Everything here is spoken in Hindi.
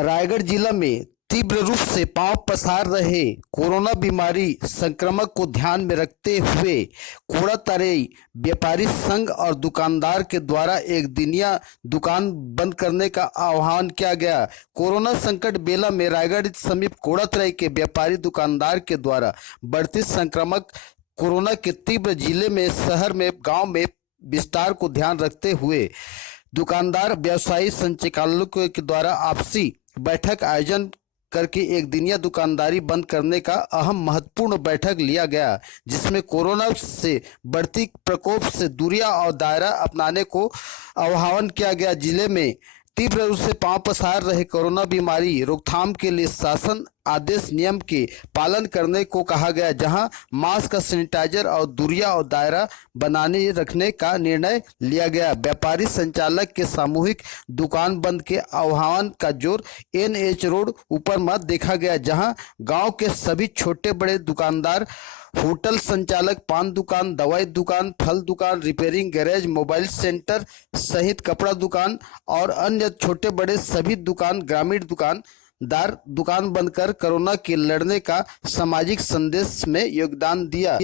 रायगढ़ जिला में तीव्र रूप से पांव पसार रहे कोरोना बीमारी संक्रमण को ध्यान में रखते हुए कूड़ा तराई व्यापारी संघ और दुकानदार के द्वारा एक दिनिया दुकान बंद करने का आह्वान किया गया। कोरोना संकट बेला में रायगढ़ समीप कूड़ा तराई के व्यापारी दुकानदार के द्वारा बढ़ती संक्रामक कोरोना के तीव्र जिले में शहर में गांव में विस्तार को ध्यान रखते हुए दुकानदार व्यवसायी संचालकों के द्वारा आपसी बैठक आयोजन करके एक दिनिया दुकानदारी बंद करने का अहम महत्वपूर्ण बैठक लिया गया, जिसमें कोरोना से बढ़ती प्रकोप से दूरियां और दायरा अपनाने को आह्वान किया गया। जिले में तीव्र रूप से पांव पसार रहे कोरोना बीमारी रोकथाम के लिए शासन आदेश नियम के पालन करने को कहा गया, जहां मास्क सैनिटाइजर और दूरियां और दायरा बनाने रखने का निर्णय लिया गया। व्यापारी संचालक के सामूहिक दुकान बंद के आह्वान का जोर NH रोड ऊपर मत देखा गया, जहां गांव के सभी छोटे बड़े दुकानदार, होटल संचालक, पान दुकान, दवाई दुकान, फल दुकान, रिपेयरिंग गैरेज, मोबाइल सेंटर सहित कपड़ा दुकान और अन्य छोटे बड़े सभी दुकान ग्रामीण दुकान बंद कर कोरोना के लड़ने का सामाजिक संदेश में योगदान दिया।